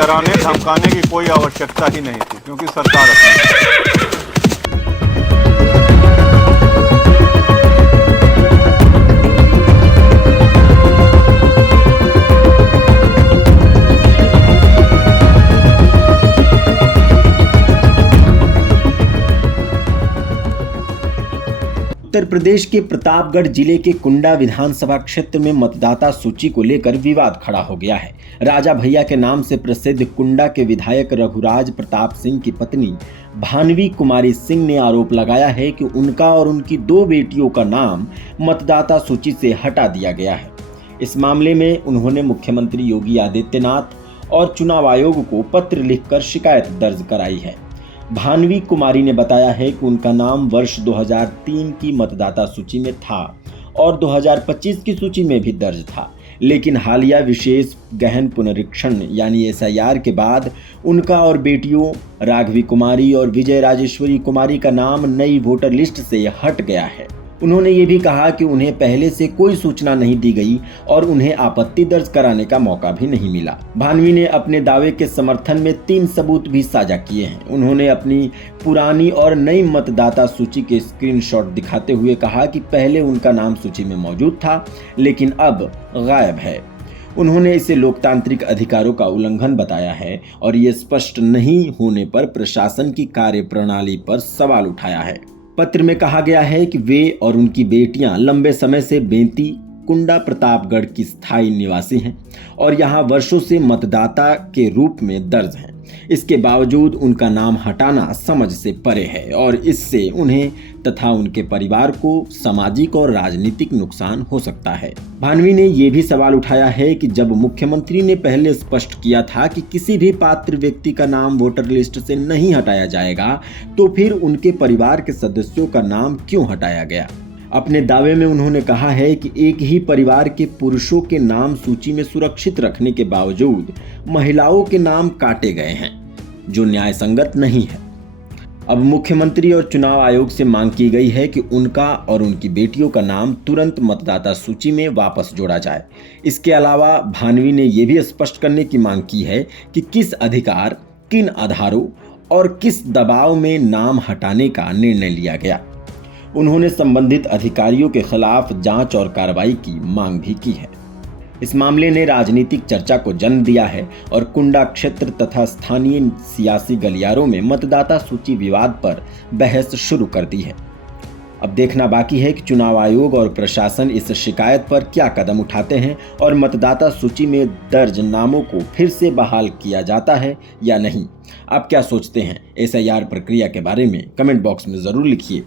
डराने धमकाने की कोई आवश्यकता ही नहीं थी, क्योंकि सरकार अपनी। उत्तर प्रदेश के प्रतापगढ़ जिले के कुंडा विधानसभा क्षेत्र में मतदाता सूची को लेकर विवाद खड़ा हो गया है। राजा भैया के नाम से प्रसिद्ध कुंडा के विधायक रघुराज प्रताप सिंह की पत्नी भानवी कुमारी सिंह ने आरोप लगाया है कि उनका और उनकी 2 बेटियों का नाम मतदाता सूची से हटा दिया गया है। इस मामले में उन्होंने मुख्यमंत्री योगी आदित्यनाथ और चुनाव आयोग को पत्र लिखकर शिकायत दर्ज कराई है। भानवी कुमारी ने बताया है कि उनका नाम वर्ष 2003 की मतदाता सूची में था और 2025 की सूची में भी दर्ज था, लेकिन हालिया विशेष गहन पुनरीक्षण यानी SIR के बाद उनका और बेटियों राघवी कुमारी और विजय राजेश्वरी कुमारी का नाम नई वोटर लिस्ट से हट गया है। उन्होंने ये भी कहा कि उन्हें पहले से कोई सूचना नहीं दी गई और उन्हें आपत्ति दर्ज कराने का मौका भी नहीं मिला। भानवी ने अपने दावे के समर्थन में 3 सबूत भी साझा किए हैं। उन्होंने अपनी पुरानी और नई मतदाता सूची के स्क्रीनशॉट दिखाते हुए कहा कि पहले उनका नाम सूची में मौजूद था, लेकिन अब गायब है। उन्होंने इसे लोकतांत्रिक अधिकारों का उल्लंघन बताया है और ये स्पष्ट नहीं होने पर प्रशासन की कार्यप्रणाली पर सवाल उठाया है। पत्र में कहा गया है कि वे और उनकी बेटियां लंबे समय से बेंती कुंडा प्रतापगढ़ की स्थायी निवासी हैं और यहां वर्षों से मतदाता के रूप में दर्ज हैं। इसके बावजूद उनका नाम हटाना समझ से परे है और इससे उन्हें तथा उनके परिवार को सामाजिक और राजनीतिक नुकसान हो सकता है। भानवी ने यह भी सवाल उठाया है कि जब मुख्यमंत्री ने पहले स्पष्ट किया था कि किसी भी पात्र व्यक्ति का नाम वोटर लिस्ट से नहीं हटाया जाएगा, तो फिर उनके परिवार के सदस्यों का नाम क्यों हटाया गया। अपने दावे में उन्होंने कहा है कि एक ही परिवार के पुरुषों के नाम सूची में सुरक्षित रखने के बावजूद महिलाओं के नाम काटे गए हैं, जो न्याय संगत नहीं है। अब मुख्यमंत्री और चुनाव आयोग से मांग की गई है कि उनका और उनकी बेटियों का नाम तुरंत मतदाता सूची में वापस जोड़ा जाए। इसके अलावा भानवी ने यह भी स्पष्ट करने की मांग की है कि किस अधिकार, किन आधारों और किस दबाव में नाम हटाने का निर्णय लिया गया। उन्होंने संबंधित अधिकारियों के खिलाफ जांच और कार्रवाई की मांग भी की है। इस मामले ने राजनीतिक चर्चा को जन्म दिया है और कुंडा क्षेत्र तथा स्थानीय सियासी गलियारों में मतदाता सूची विवाद पर बहस शुरू कर दी है। अब देखना बाकी है कि चुनाव आयोग और प्रशासन इस शिकायत पर क्या कदम उठाते हैं और मतदाता सूची में दर्ज नामों को फिर से बहाल किया जाता है या नहीं। आप क्या सोचते हैं SIR प्रक्रिया के बारे में? कमेंट बॉक्स में ज़रूर लिखिए।